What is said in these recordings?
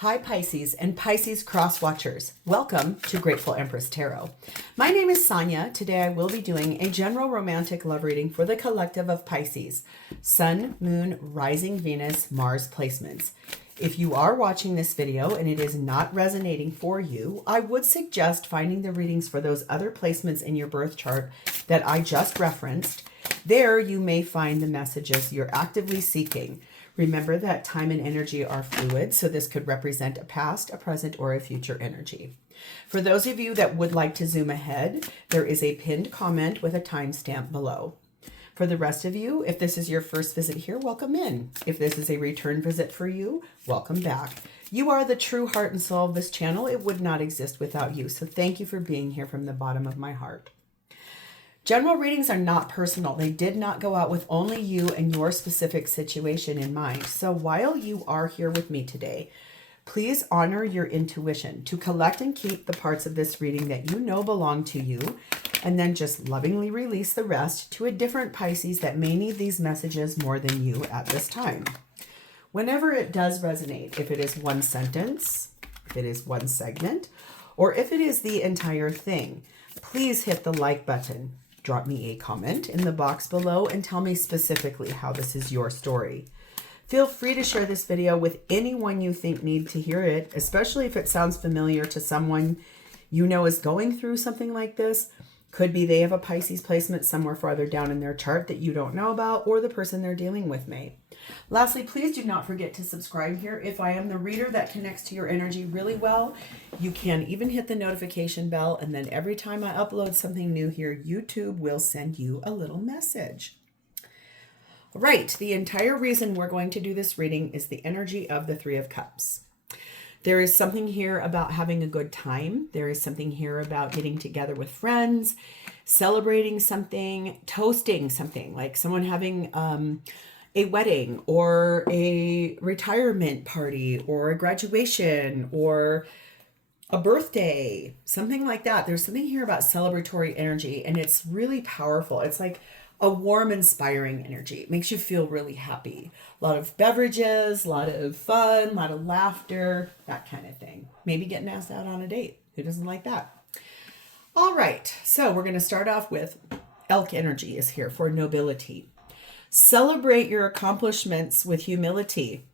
Hi Pisces and Pisces cross watchers. Welcome to Grateful Empress Tarot. My name is Sonia. Today I will be doing a general romantic love reading for the collective of Pisces. Sun, Moon, Rising Venus, Mars placements. If you are watching this video and it is not resonating for you, I would suggest finding the readings for those other placements in your birth chart that I just referenced. There you may find the messages you're actively seeking. Remember that time and energy are fluid, so this could represent a past, a present, or a future energy. For those of you that would like to zoom ahead, there is a pinned comment with a timestamp below. For the rest of you, if this is your first visit here, welcome in. If this is a return visit for you, welcome back. You are the true heart and soul of this channel. It would not exist without you, so thank you for being here from the bottom of my heart. General readings are not personal. They did not go out with only you and your specific situation in mind. So while you are here with me today, please honor your intuition to collect and keep the parts of this reading that you know belong to you, and then just lovingly release the rest to a different Pisces that may need these messages more than you at this time. Whenever it does resonate, if it is one sentence, if it is one segment, or if it is the entire thing, please hit the like button. Drop me a comment in the box below and tell me specifically how this is your story. Feel free to share this video with anyone you think need to hear it, especially if it sounds familiar to someone you know is going through something like this. Could be they have a Pisces placement somewhere farther down in their chart that you don't know about, or the person they're dealing with may. Lastly, please do not forget to subscribe here. If I am the reader that connects to your energy really well, you can even hit the notification bell, and then every time I upload something new here, YouTube will send you a little message. All right, the entire reason we're going to do this reading is the energy of the Three of Cups. There is something here about having a good time. There is something here about getting together with friends, celebrating something, toasting something, like someone having a wedding or a retirement party or a graduation or a birthday, something like that. There's something here about celebratory energy, and it's really powerful. It's like a warm, inspiring energy. It makes you feel really happy. A lot of beverages, a lot of fun, a lot of laughter, that kind of thing. Maybe getting asked out on a date. Who doesn't like that? All right, so we're going to start off with Elk energy is here for nobility. Celebrate your accomplishments with humility.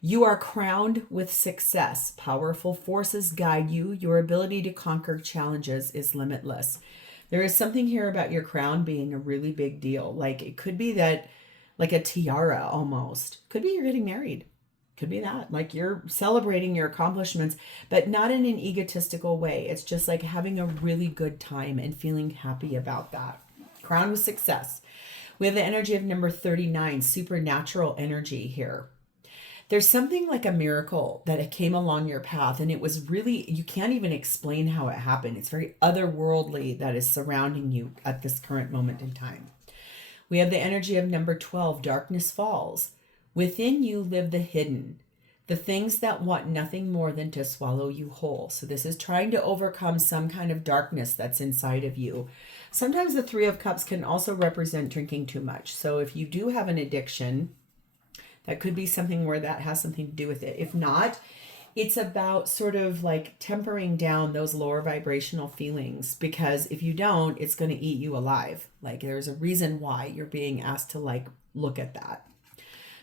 You are crowned with success. Powerful forces guide you. Your ability to conquer challenges is limitless. There is something here about your crown being a really big deal. Like it could be that, like a tiara almost. Could be you're getting married. Could be that. Like you're celebrating your accomplishments, but not in an egotistical way. It's just like having a really good time and feeling happy about that. Crown with success. We have the energy of number 39, supernatural energy here. There's something like a miracle that came along your path, and it was really, you can't even explain how it happened. It's very otherworldly that is surrounding you at this current moment in time. We have the energy of number 12, darkness falls. Within you live the hidden, the things that want nothing more than to swallow you whole. So this is trying to overcome some kind of darkness that's inside of you. Sometimes the Three of Cups can also represent drinking too much. So if you do have an addiction, that could be something where that has something to do with it. If not, it's about sort of like tempering down those lower vibrational feelings, because if you don't, it's going to eat you alive. Like there's a reason why you're being asked to like look at that.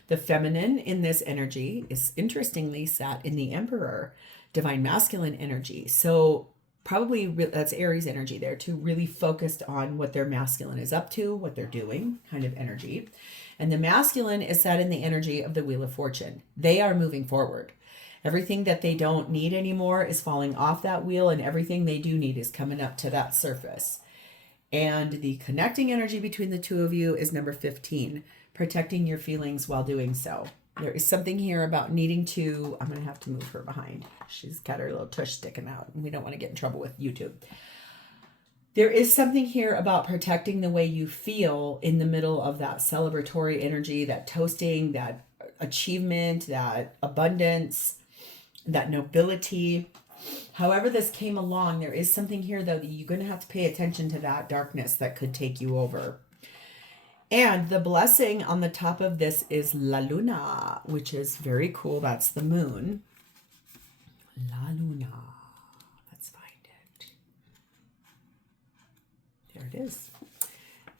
The feminine in this energy is interestingly sat in the Emperor, divine masculine energy. So probably that's Aries energy there too, really focused on what their masculine is up to, what they're doing, kind of energy. And the masculine is sat in the energy of the Wheel of Fortune. They are moving forward. Everything that they don't need anymore is falling off that wheel, and everything they do need is coming up to that surface. And the connecting energy between the two of you is number 15, protecting your feelings while doing so. There is something here about needing to, I'm going to have to move her behind. She's got her little tush sticking out, and we don't want to get in trouble with YouTube. There is something here about protecting the way you feel in the middle of that celebratory energy, that toasting, that achievement, that abundance, that nobility. However this came along, there is something here, though, that you're going to have to pay attention to that darkness that could take you over. And the blessing on the top of this is La Luna, which is very cool. That's the moon. La Luna. Let's find it. There it is.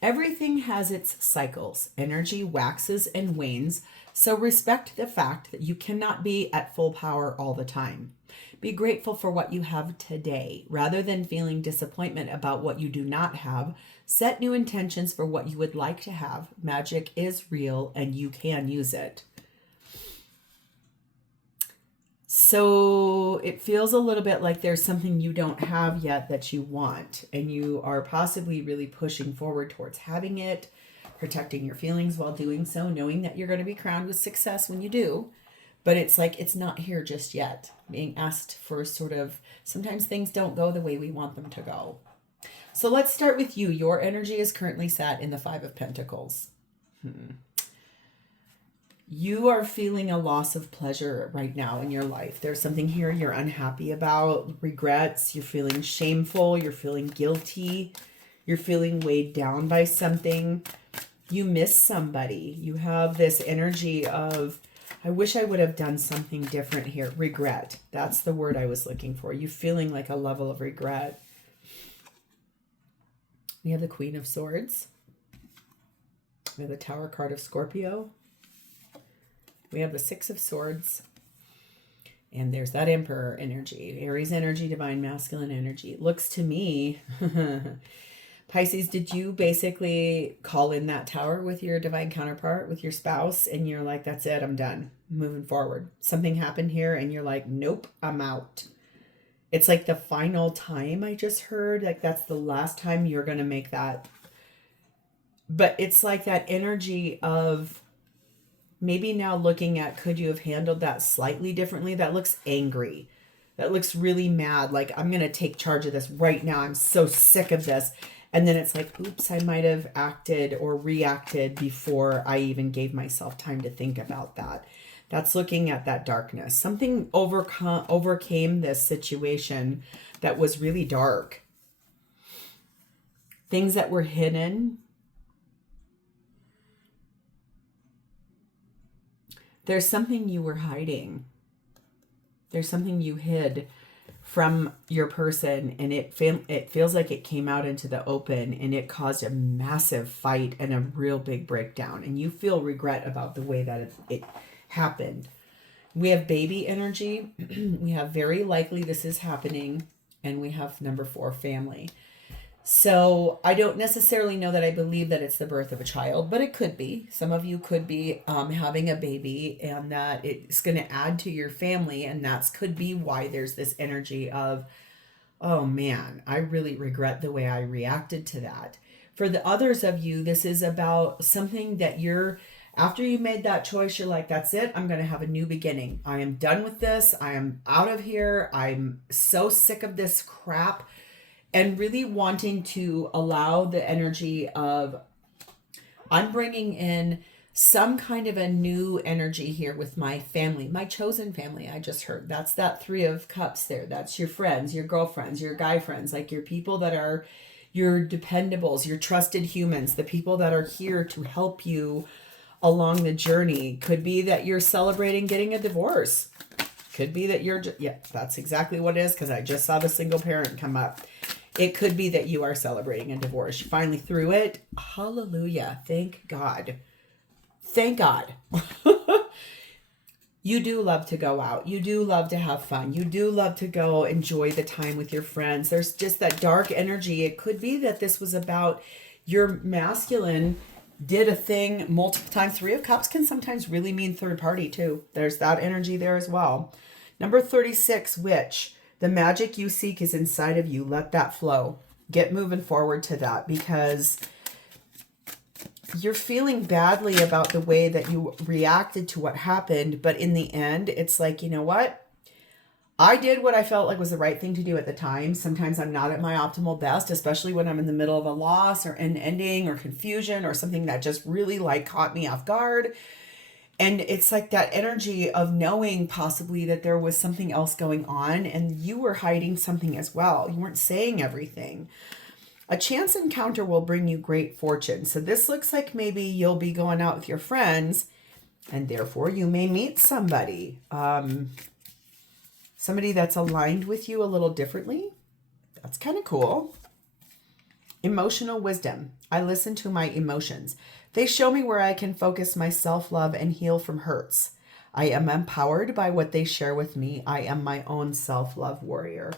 Everything has its cycles. Energy waxes and wanes, so respect the fact that you cannot be at full power all the time. Be grateful for what you have today. Rather than feeling disappointment about what you do not have, set new intentions for what you would like to have. Magic is real and you can use it. So it feels a little bit like there's something you don't have yet that you want, and you are possibly really pushing forward towards having it, protecting your feelings while doing so, knowing that you're going to be crowned with success when you do. But it's like it's not here just yet. Being asked for sort of, sometimes things don't go the way we want them to go. So let's start with you. Your energy is currently sat in the Five of Pentacles. You are feeling a loss of pleasure right now in your life. There's something here you're unhappy about, regrets, you're feeling shameful, you're feeling guilty, you're feeling weighed down by something. You miss somebody. You have this energy of, I wish I would have done something different here. Regret. That's the word I was looking for. You feeling like a level of regret. We have the Queen of Swords. We have the Tower card of Scorpio. We have the Six of Swords. And there's that Emperor energy. Aries energy, divine masculine energy. It looks to me, Pisces, did you basically call in that tower with your divine counterpart, with your spouse, and you're like, that's it, I'm done, I'm moving forward. Something happened here and you're like, nope, I'm out. It's like the final time I just heard, like that's the last time you're going to make that. But it's like that energy of, maybe now looking at, could you have handled that slightly differently? That looks angry. That looks really mad. Like, I'm going to take charge of this right now. I'm so sick of this. And then it's like, oops, I might have acted or reacted before I even gave myself time to think about that. That's looking at that darkness. Something overcame this situation that was really dark. Things that were hidden. There's something you were hiding. There's something you hid from your person, and it feels like it came out into the open, and it caused a massive fight and a real big breakdown, and you feel regret about the way that it happened. We have baby energy. We have very likely this is happening, and we have number 4, family. So I don't necessarily know that I believe that it's the birth of a child, but it could be. Some of you could be having a baby, and that it's going to add to your family. And that's could be why there's this energy of, oh man, I really regret the way I reacted to that. For the others of you, this is about something that after you made that choice, you're like, that's it. I'm going to have a new beginning. I am done with this. I am out of here. I'm so sick of this crap. And really wanting to allow the energy of, I'm bringing in some kind of a new energy here with my family, my chosen family. I just heard that's that 3 of Cups there. That's your friends, your girlfriends, your guy friends, like your people that are your dependables, your trusted humans, the people that are here to help you along the journey. Could be that you're celebrating getting a divorce. Could be that yeah, that's exactly what it is, because I just saw the single parent come up. It could be that you are celebrating a divorce. You finally through it. Hallelujah. Thank God. Thank God. You do love to go out. You do love to have fun. You do love to go enjoy the time with your friends. There's just that dark energy. It could be that this was about your masculine did a thing multiple times. 3 of Cups can sometimes really mean third party too. There's that energy there as well. Number 36, Witch. The magic you seek is inside of you. Let that flow. Get moving forward to that, because you're feeling badly about the way that you reacted to what happened. But in the end, it's like, you know what? I did what I felt like was the right thing to do at the time. Sometimes I'm not at my optimal best, especially when I'm in the middle of a loss or an ending or confusion or something that just really like caught me off guard. And it's like that energy of knowing possibly that there was something else going on and you were hiding something as well. You weren't saying everything. A chance encounter will bring you great fortune. So this looks like maybe you'll be going out with your friends and therefore you may meet somebody. Somebody that's aligned with you a little differently. That's kind of cool. Emotional wisdom. I listen to my emotions. They show me where I can focus my self-love and heal from hurts. I am empowered by what they share with me. I am my own self-love warrior.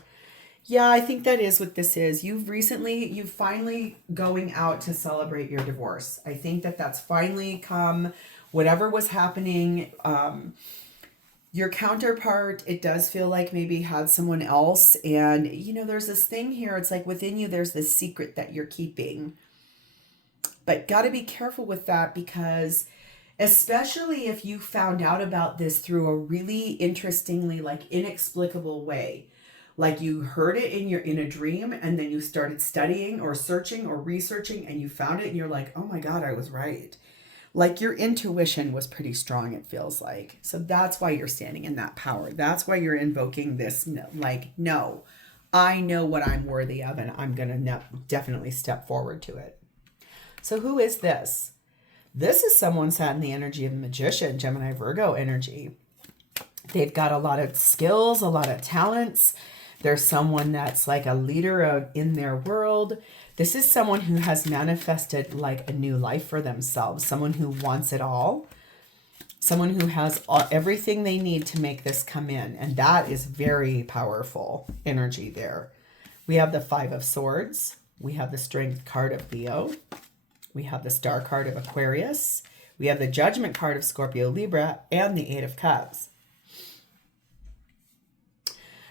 Yeah, I think that is what this is. You've finally going out to celebrate your divorce. I think that that's finally come. Whatever was happening, your counterpart, it does feel like maybe had someone else. And, there's this thing here. It's like within you, there's this secret that you're keeping. But got to be careful with that, because especially if you found out about this through a really interestingly, like inexplicable way, like you heard it in a dream, and then you started studying or searching or researching, and you found it and you're like, oh my God, I was right. Like your intuition was pretty strong, it feels like. So that's why you're standing in that power. That's why you're invoking this, no, I know what I'm worthy of, and I'm going to definitely step forward to it. So who is this? This is someone sat in the energy of the Magician, Gemini, Virgo energy. They've got a lot of skills, a lot of talents. There's someone that's like a leader in their world. This is someone who has manifested like a new life for themselves. Someone who wants it all. Someone who has everything they need to make this come in. And that is very powerful energy there. We have the Five of Swords. We have the Strength card of Leo. We have the Star card of Aquarius. We have the Judgment card of Scorpio, Libra, and the Eight of Cups.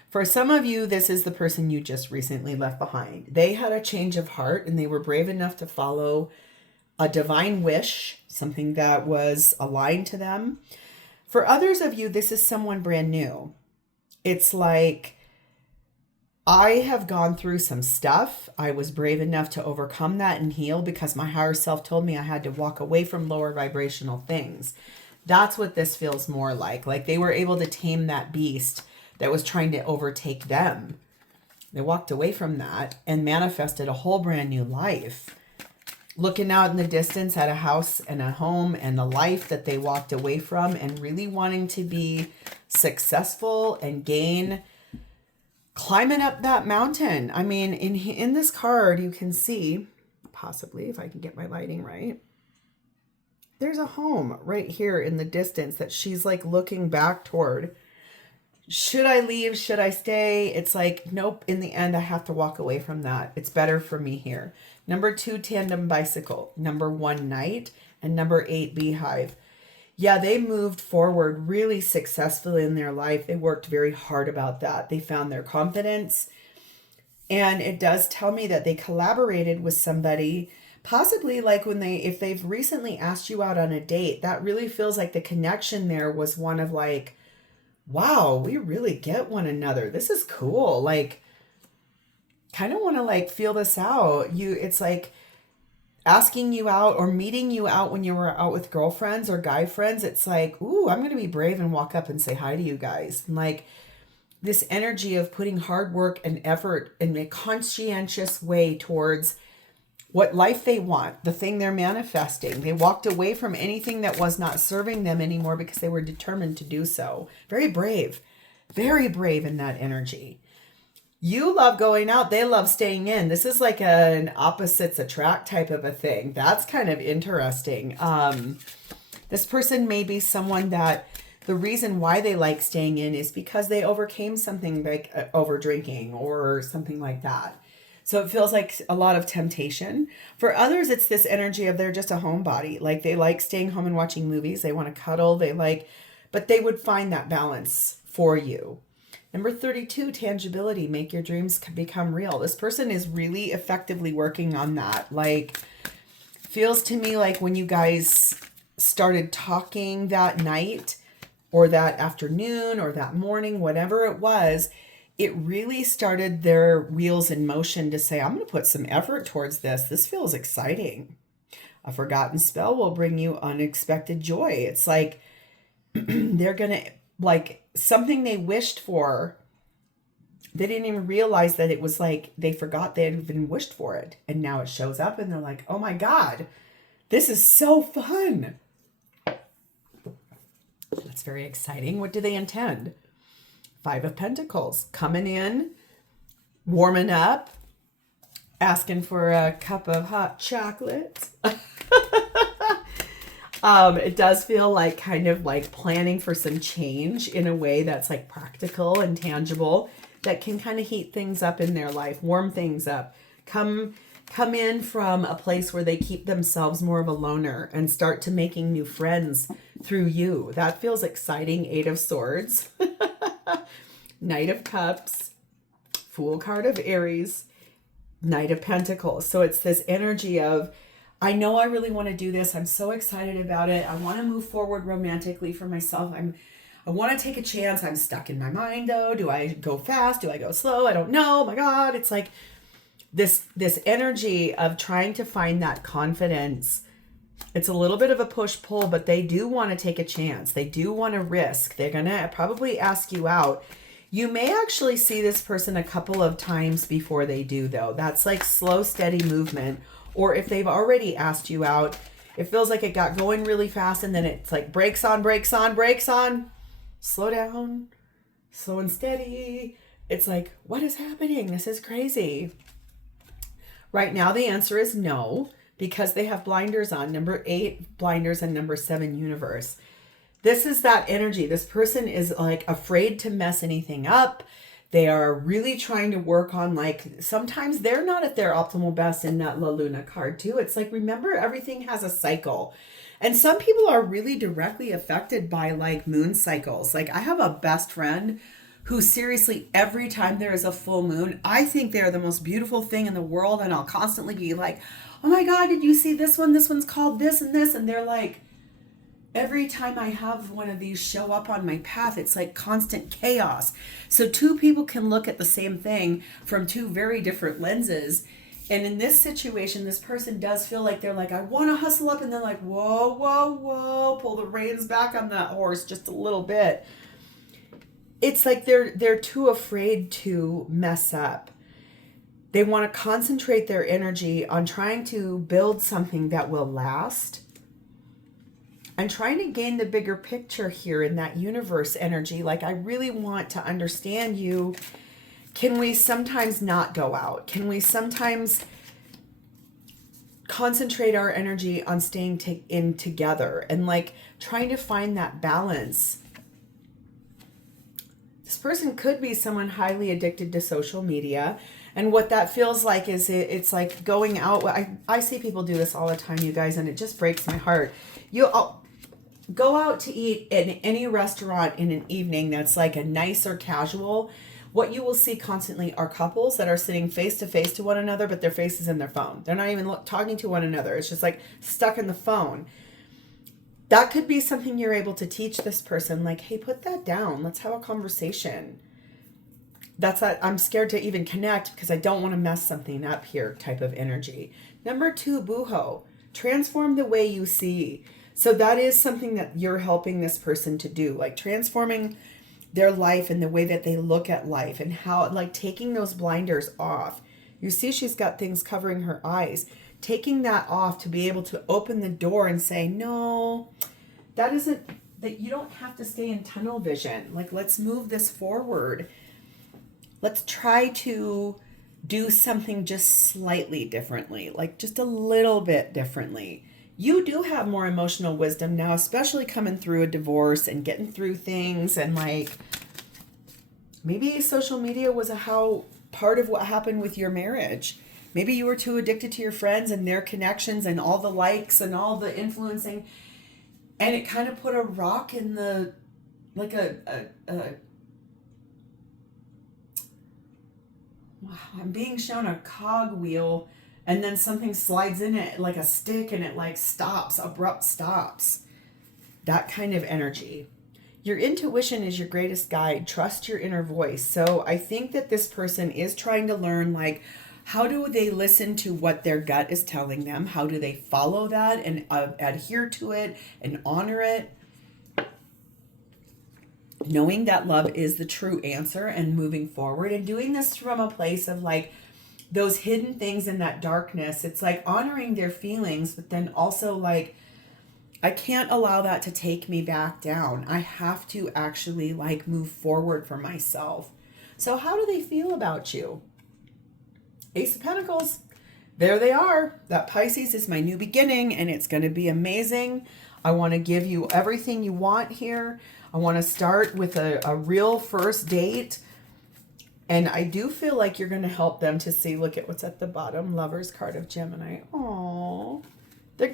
For some of you, this is the person you just recently left behind. They had a change of heart, and they were brave enough to follow a divine wish, something that was aligned to them. For others of you, this is someone brand new. It's like, I have gone through some stuff. I was brave enough to overcome that and heal because my higher self told me I had to walk away from lower vibrational things. That's what this feels more like. Like they were able to tame that beast that was trying to overtake them. They walked away from that and manifested a whole brand new life. Looking out in the distance at a house and a home and the life that they walked away from, and really wanting to be successful and gain, climbing up that mountain. I mean, in this card, you can see, possibly, if I can get my lighting right, there's a home right here in the distance that she's like looking back toward. Should I leave? Should I stay? It's like, nope, in the end, I have to walk away from that. It's better for me here. Number 2, tandem bicycle. Number 1, knight. And number 8, beehive. Yeah, they moved forward really successfully in their life. They worked very hard about that. They found their confidence. And it does tell me that they collaborated with somebody, possibly like if they've recently asked you out on a date, that really feels like the connection there was one of like, wow, we really get one another. This is cool. Like, kind of want to like feel this out. It's like asking you out or meeting you out when you were out with girlfriends or guy friends. It's like, ooh, I'm going to be brave and walk up and say hi to you guys. And like this energy of putting hard work and effort in a conscientious way towards what life they want, the thing they're manifesting. They walked away from anything that was not serving them anymore because they were determined to do so. Very brave in that energy. You love going out. They love staying in. This is like an opposites attract type of a thing. That's kind of interesting. This person may be someone that the reason why they like staying in is because they overcame something like over drinking or something like that. So it feels like a lot of temptation. For others, it's this energy of they're just a homebody. Like they like staying home and watching movies. They want to cuddle. But they would find that balance for you. Number 32, tangibility. Make your dreams become real. This person is really effectively working on that. Like, feels to me like when you guys started talking that night or that afternoon or that morning, whatever it was, it really started their wheels in motion to say, I'm going to put some effort towards this. This feels exciting. A forgotten spell will bring you unexpected joy. It's like they're going to, like something they wished for. They didn't even realize that it was like they forgot they had even wished for it. And now it shows up and they're like, oh my God, this is so fun. That's very exciting. What do they intend? Five of Pentacles, coming in, warming up, asking for a cup of hot chocolate. It does feel like kind of like planning for some change in a way that's like practical and tangible, that can kind of heat things up in their life, warm things up, come in from a place where they keep themselves more of a loner and start to making new friends through you. That feels exciting. Eight of Swords, Knight of Cups, Fool card of Aries, Knight of Pentacles. So it's this energy of, I know I really want to do this. I'm so excited about it. I want to move forward romantically for myself. I want to take a chance. I'm stuck in my mind though. Do I go fast? Do I go slow? I don't know. Oh my God. It's like this energy of trying to find that confidence. It's a little bit of a push-pull, but they do want to take a chance. They do want to risk. They're going to probably ask you out. You may actually see this person a couple of times before they do though. That's like slow, steady movement. Or if they've already asked you out, it feels like it got going really fast and then it's like brakes on, brakes on, brakes on. Slow down, slow and steady. It's like, what is happening? This is crazy. Right now, the answer is no, because they have blinders on. Number 8, blinders, and number 7, universe. This is that energy. This person is like afraid to mess anything up. They are really trying to work on, like, sometimes they're not at their optimal best in that La Luna card too. It's like, remember, everything has a cycle. And some people are really directly affected by like moon cycles. Like I have a best friend who seriously, every time there is a full moon, I think they're the most beautiful thing in the world. And I'll constantly be like, oh my God, did you see this one? This one's called this and this. And they're like, every time I have one of these show up on my path, it's like constant chaos. So two people can look at the same thing from two very different lenses. And in this situation, this person does feel like they're like, I want to hustle up. And they're like, whoa, whoa, whoa, pull the reins back on that horse just a little bit. It's like they're too afraid to mess up. They want to concentrate their energy on trying to build something that will last. I'm trying to gain the bigger picture here in that universe energy. Like, I really want to understand you. Can we sometimes not go out? Can we sometimes concentrate our energy on staying in together and like trying to find that balance? This person could be someone highly addicted to social media. And what that feels like is it's like going out. I see people do this all the time, you guys, and it just breaks my heart. You'll go out to eat in any restaurant in an evening that's like a nice or casual. What you will see constantly are couples that are sitting face to face to one another, but their face is in their phone. They're not even talking to one another. It's just like stuck in the phone. That could be something you're able to teach this person. Like, hey, put that down. Let's have a conversation. That's that. I'm scared to even connect because I don't want to mess something up here type of energy. Number 2, booho. Transform the way you see. So that is something that you're helping this person to do. Like transforming their life and the way that they look at life and how, like, taking those blinders off. You see she's got things covering her eyes. Taking that off to be able to open the door and say, no, that isn't, that you don't have to stay in tunnel vision. Like, let's move this forward. Let's try to do something just slightly differently, like just a little bit differently. You do have more emotional wisdom now, especially coming through a divorce and getting through things. And like, maybe social media was part of what happened with your marriage. Maybe you were too addicted to your friends and their connections and all the likes and all the influencing. And it kind of put a rock in the, like I'm being shown a cog wheel, and then something slides in it like a stick and it like abrupt stops. That kind of energy. Your intuition is your greatest guide. Trust your inner voice. So I think that this person is trying to learn, like, how do they listen to what their gut is telling them? How do they follow that and adhere to it and honor it? Knowing that love is the true answer and moving forward and doing this from a place of like those hidden things in that darkness. It's like honoring their feelings, but then also like I can't allow that to take me back down. I have to actually like move forward for myself. So how do they feel about you? Ace of Pentacles. There they are. That Pisces is my new beginning and it's going to be amazing. I want to give you everything you want here. I want to start with a real first date. And I do feel like you're going to help them to see, look at what's at the bottom, Lover's card of Gemini. Aww.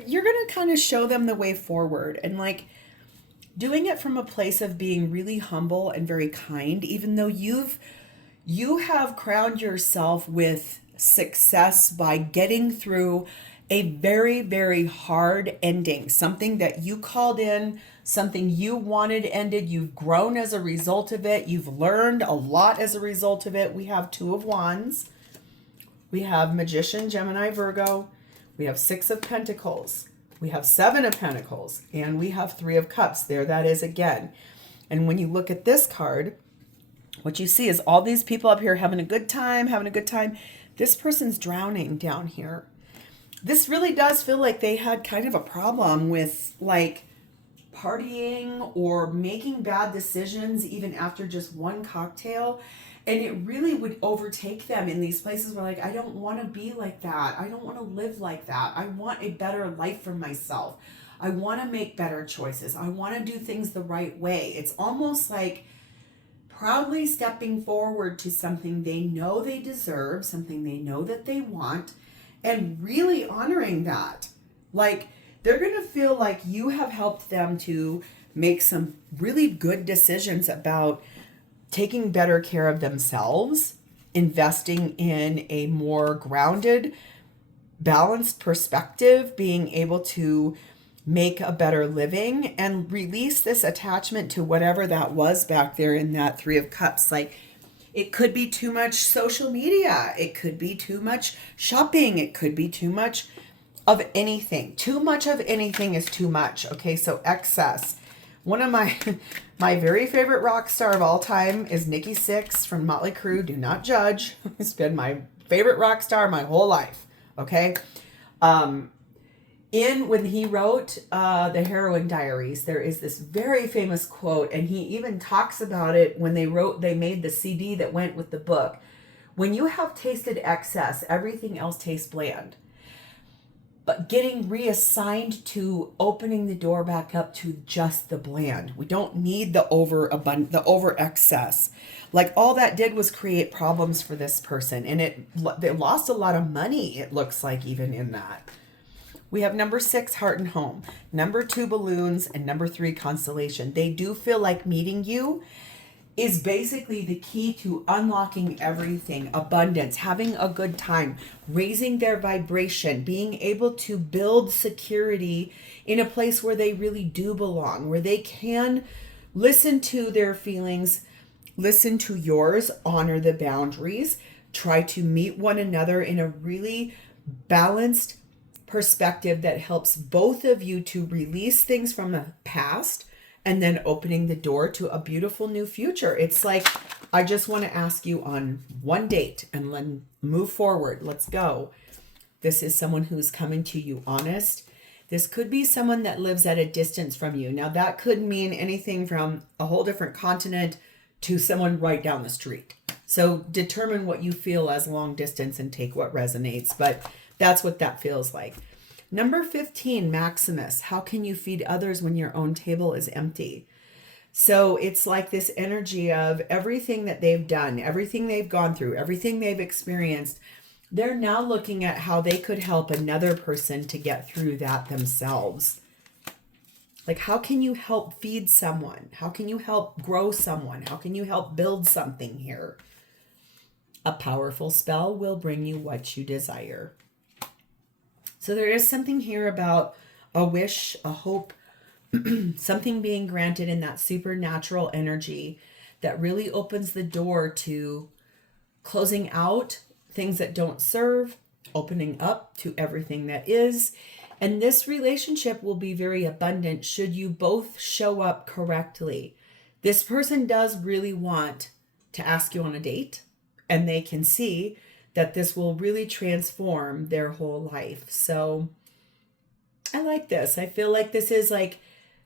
You're going to kind of show them the way forward and like doing it from a place of being really humble and very kind, even though you have crowned yourself with success by getting through a very, very hard ending, something that you called in, something you wanted ended. You've grown as a result of it. You've learned a lot as a result of it. We have Two of Wands. We have Magician, Gemini, Virgo. We have Six of Pentacles. We have Seven of Pentacles. And we have Three of Cups. There that is again. And when you look at this card, what you see is all these people up here having a good time, having a good time. This person's drowning down here. This really does feel like they had kind of a problem with like partying or making bad decisions even after just one cocktail. And it really would overtake them in these places where like, I don't want to be like that. I don't want to live like that. I want a better life for myself. I want to make better choices. I want to do things the right way. It's almost like proudly stepping forward to something they know they deserve, something they know that they want, and really honoring that. Like they're going to feel like you have helped them to make some really good decisions about taking better care of themselves, investing in a more grounded, balanced perspective, being able to make a better living and release this attachment to whatever that was back there in that Three of Cups. Like it could be too much social media. It could be too much shopping. It could be too much of anything. Too much of anything is too much. Okay, so excess. One of my very favorite rock star of all time is Nikki Sixx from Motley Crue. Do not judge. It's been my favorite rock star my whole life. Okay. When he wrote the Heroin Diaries, there is this very famous quote, and he even talks about it when they made the CD that went with the book. When you have tasted excess, everything else tastes bland. But getting reassigned to opening the door back up to just the bland. We don't need the over excess. Like all that did was create problems for this person. And they lost a lot of money, it looks like, even in that. We have number 6, Heart and Home. Number 2, Balloons. And number 3, Constellation. They do feel like meeting you is basically the key to unlocking everything, abundance, having a good time, raising their vibration, being able to build security in a place where they really do belong, where they can listen to their feelings, listen to yours, honor the boundaries, try to meet one another in a really balanced perspective that helps both of you to release things from the past and then opening the door to a beautiful new future. It's like, I just want to ask you on one date and then move forward. Let's go. This is someone who's coming to you honest. This could be someone that lives at a distance from you. Now that could mean anything from a whole different continent to someone right down the street. So determine what you feel as long distance and take what resonates. But that's what that feels like. Number 15, Maximus. How can you feed others when your own table is empty? So it's like this energy of everything that they've done, everything they've gone through, everything they've experienced. They're now looking at how they could help another person to get through that themselves. Like, how can you help feed someone? How can you help grow someone? How can you help build something here? A powerful spell will bring you what you desire. So there is something here about a wish, a hope, something being granted in that supernatural energy that really opens the door to closing out things that don't serve, opening up to everything that is. And this relationship will be very abundant should you both show up correctly. This person does really want to ask you on a date, and they can see that this will really transform their whole life. So I like this. I feel like this is like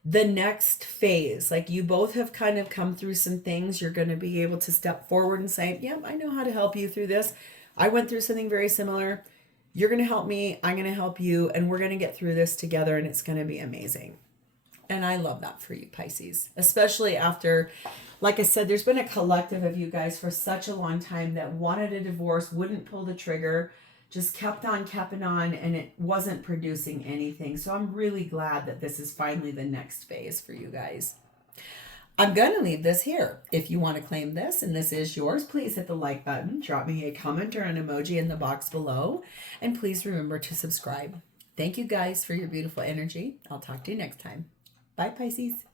the next phase. Like you both have kind of come through some things. You're going to be able to step forward and say, yep, I know how to help you through this. I went through something very similar. You're going to help me. I'm going to help you. And we're going to get through this together. And it's going to be amazing. And I love that for you, Pisces, especially after, like I said, there's been a collective of you guys for such a long time that wanted a divorce, wouldn't pull the trigger, just kept on, and it wasn't producing anything. So I'm really glad that this is finally the next phase for you guys. I'm going to leave this here. If you want to claim this and this is yours, please hit the like button, drop me a comment or an emoji in the box below, and please remember to subscribe. Thank you guys for your beautiful energy. I'll talk to you next time. Bye, Pisces.